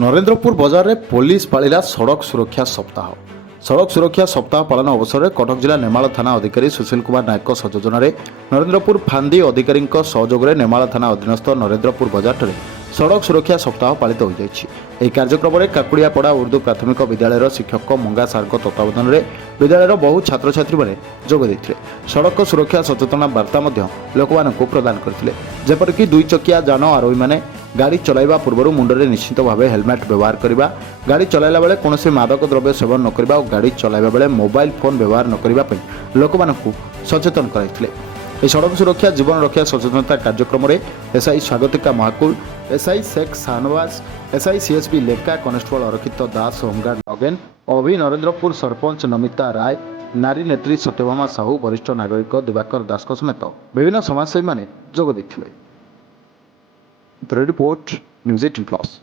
नरेंद्रपुर बजार में पुलिस पालिला सड़क सुरक्षा सप्ताह। सड़क सुरक्षा सप्ताह पालन अवसर में कटक जिला नेमाल थाना अधिकारी सुशील कुमार नायक सयोजन नरेंद्रपुर फांदी अधिकारी सहयोग में नेमाल थाना अधीनस्थ नरेंद्रपुर बजार सड़क सुरक्षा सप्ताह पालित हो जाएगी। कार्यक्रम में काकुड़ियापड़ा उर्दू प्राथमिक विद्यालय शिक्षक मंगा सार तत्वावधान में विद्यालय बहु छात्र छात्री मैंने जोग देते सड़क सुरक्षा सचेतना वार्ता लोक प्रदान करते जेपरिक दुई चकिया जान आरोही मैंने गाड़ी चलाइबा पूर्व मुंडरे निश्चित भाव हेलमेट व्यवहार करने, गाड़ी चलाइला बेले कौन मादक द्रव्य सेवन न करने और गाड़ी चलाइबा बेले मोबाइल फोन व्यवहार न करने लोक सचेतन कराइथिले। सड़क सुरक्षा जीवन रक्षा सचेतनता कार्यक्रम में SI Swagatika Mahakul, SI Sheikh Shahnawaz, SI CSP Lekha, constable Arakshit Das, home guard Nagen, अभि नरेंद्रपुर सरपंच नमिता राय, नारी नेत्री सत्यभामा साहू, वरिष्ठ नागरिक दिवाकर दास समेत विभिन्न समाजसेवी मैंने जोग देथिले। Report news 18+।